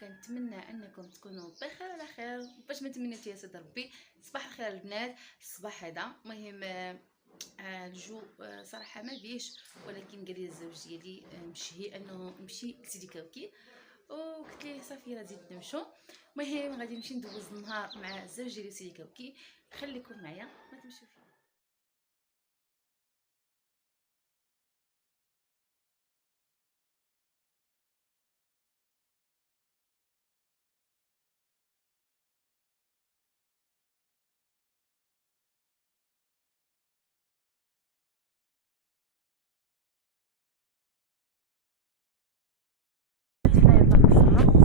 كنتمنى انكم تكونوا بخير على خير. باش ما تمنيتي يا سيدي ربي. صباح الخير البنات. الصباح هذا المهم الجو صراحه ما بيش، ولكن قال لي الزوج ديالي مشي انه نمشي لسيدي كاوكي، وقلت ليه صافي غادي نمشوا. المهم غادي نمشي ندوز النهار مع الزوج ديالي سيدي كاوكي. خليكم معايا ما تمشيو فيه.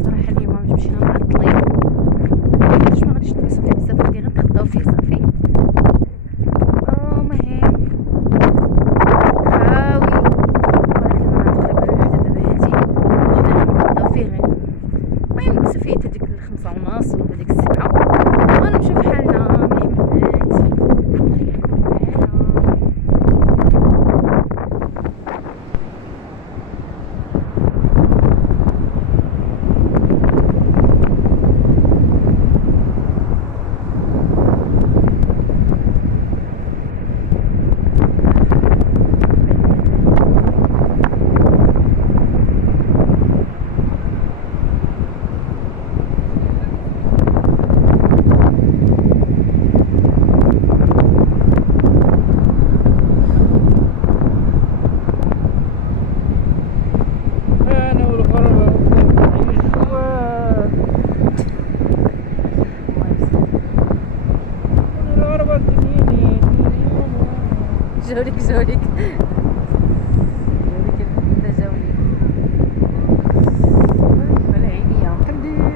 صراحه اليوم مشينا معطلين، باش ما غاديش ندوزو فيه بزاف، غادي غير نتغداو فيه صافي. المهم خاوي، ولكن ما تقريبا لحد دابا هادي جينا نتغداو فيه غير المهم ندوزو فيه حتى ديك 5:30 ولا ديك 7 ونمشيو بحالنا. المهم البنات جوليك جوليك البنات جوليك ولا عينيا كندير.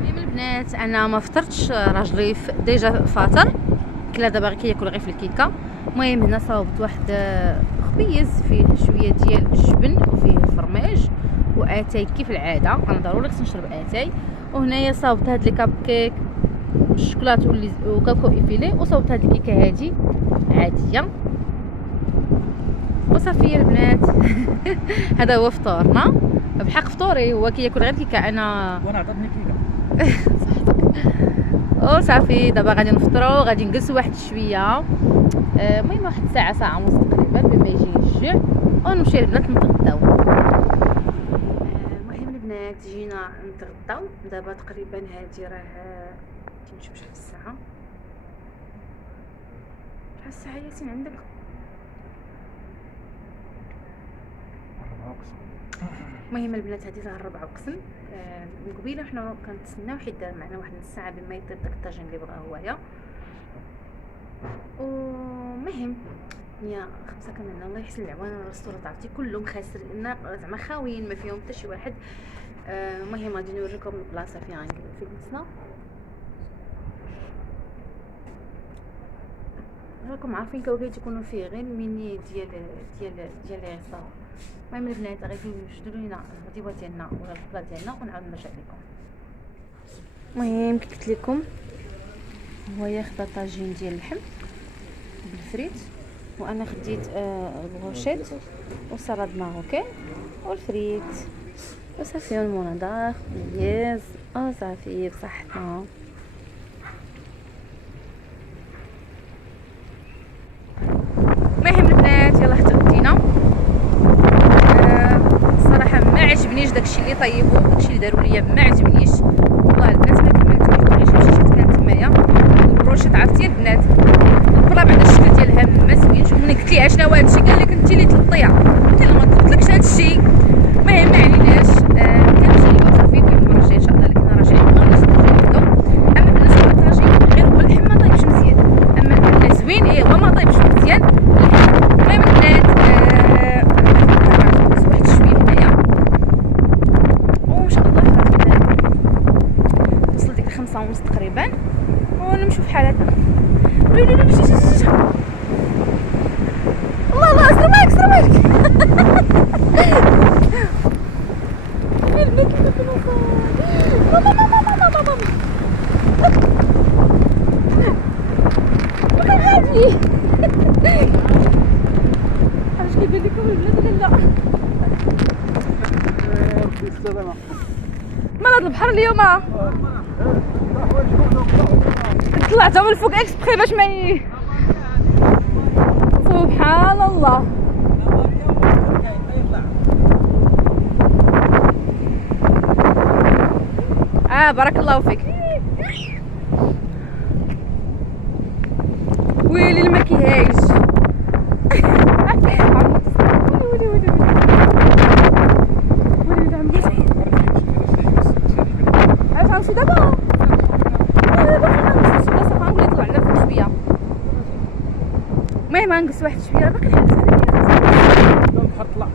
المهم البنات انا ما فطرتش، راجلي ديجا فاطر، كلا دابا غير كياكل غير في الكيكه. المهم هنا صاوبت واحد خبيز فيه شويه ديال الجبن وفيه الفرماج واتاي كيف العاده، انا ضروري خصني نشرب اتاي. وهنايا صاوبت هاد لي كاب كيك بالشوكولاط وكاكاو ايفيلي، وصاوبت هاد الكيكه هادي عاديه وصافي البنات. هذا هو فطورنا بحق فطوري، هو كياكل غير كيكه وانا عطاتني كيكه وصافي. دابا غادي نفطروا، غادي نجلسوا واحد شويه، المهم واحد ساعه ونص تقريبا بما يجي الجوع، ونمشي البنات نتغداو. البنات جينا نتغداو دابا تقريبا هادي راه كنشوف شحال الساعه، شحال الساعه ياسين عندك؟ 4 قسم. المهم البنات هادي راه 4 قسم. من قبيله حنا كنتسناو حيت دار معنا واحد نص ساعه بما يطيب داك الطاجين اللي بغا هويا. ومهم يا 5 كنا الله يحسن العوان. الريستورات عرفتي كلهم خاسر لان زعما خاويين ما فيهم حتى شي واحد. المهم غادي نوريكم البلاصه فين جلسنا. راكم عارفين كاوكي تيكونوا فيه غير ميني ديال لي ريستورون. المهم البنات غادي نشدوا لينا الغديوه ديالنا ولا الفطور ديالنا ونعاود نرجع لكم. المهم كي قلت لكم هو خدا طاجين ديال اللحم بالفريت، وانا خديت الغوشيت وسلطه ماروكان والفريت وصافي المناضخ بياز صافي بصحتنا. المهم البنات يلا حتى غدينا. الصراحه ما عجبنيش داكشي اللي طيبوا، داكشي اللي داروا ليا ما عجبنيش والله البنات. ما كملتوش باغيش مشيت كانت تمايا البروشيت عرفتي البنات البلا بعد الشكل ديالها ما زوينش. وملي قلت ليه شنو هو هادشي قال لك انت اللي تلطيها، قلت له ما قلتلكش هادشي. المهم ما عليناش كنمشي صافي المره الجايه ان شاء الله، لكن راجعين ما غاديش نرجع لكم. اما بالنسبه للطاجين غير هو اللحم ما طايبش مزيان، اما الفلفل زوين هو ما طايبش مزيان. المهم البنات واحد شويه هنايا وان شاء الله غادي توصل ديك 5:30 تقريبا ونمشيو في حالتنا. الله الله اسلم عليك اسلم عليك. ماما نتوما طلعتهم من الفوق اكسبري باش ما سبحان الله. بارك الله فيك. ويلي المكياج علاش غنمشي دابا؟ غنقول يطلع لنا فوق شويه. المهم غنجلس واحد شويه باقي الحديث هذاك. البحر طلع.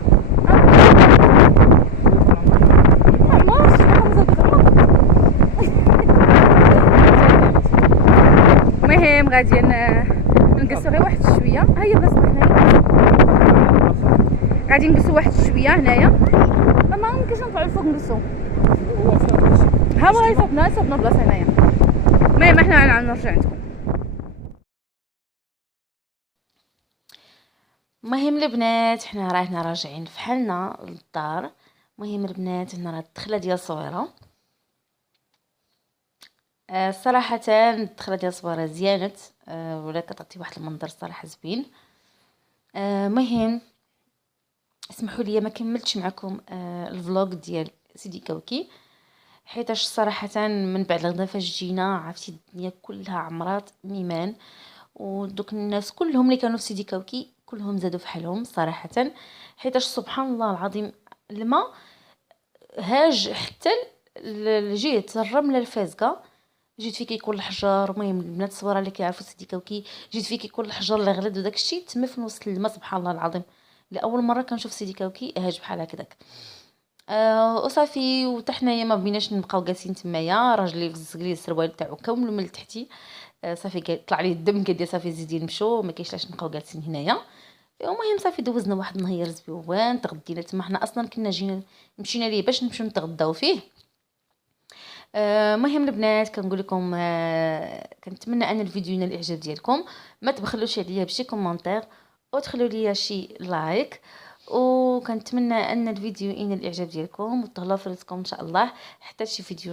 المهم غادي نجلسو غير واحد شويه. ها هي بلاصتنا حنايا، غادي نجلسو واحد شويه هنايا. ما يمكنش نطلعو الفوق نجلسو. ها هو صوبنا بلاصه هنايا. المهم حنا غنرجع عندكم. المهم البنات حنا رانا راجعين فحالنا للدار. المهم البنات هنا راه الدخله ديال الصويره. صراحه الدخله ديال الصويره زيانت، ولا كتعطي واحد المنظر صراحه زوين. مهم اسمحوا لي ما كملتش معكم الفلوق ديال سيدي كوكي، حيتاش صراحه من بعد الغدا فاش جينا عرفتي الدنيا كلها عمرات ميمان، ودوك الناس كلهم اللي كانوا في سيدي كوكي كلهم زادوا في حالهم صراحه، حيتاش سبحان الله العظيم الماء هاج حتى لجهه الرمله الفازقه. جيت فيك يكون الحجر. المهم البنات الصويره اللي كيعرفوا سيدي كوكي جيت فيك يكون الحجر اللي غلد وداك الشيء تما في وسط الماء. سبحان الله العظيم لاول مره كنشوف سيدي كوكي هاج بحال هكذاك. وصافي وحتى حنايا ما بغيناش نبقاو جالسين تمايا. راجلي فزق لي السروال تاعو كامل من تحتي. صافي طلع لي الدم قال صافي زيدي نمشيو ما كاينش علاش نبقاو جالسين هنايا. المهم صافي دوزنا واحد النهار زوين، تغدينا تما. حنا اصلا كنا جينا مشينا ليه باش نمشيو نتغداو فيه. المهم البنات كنقول لكم كنتمنى ان الفيديو ينال الاعجاب ديالكم. ما تبخلوش عليا بشي كومونتير وتخلوا لي شي لايك، وكنتمنى ان الفيديو ينال الاعجاب ديالكم وتهلاو في راسكم ان شاء الله حتى شي فيديو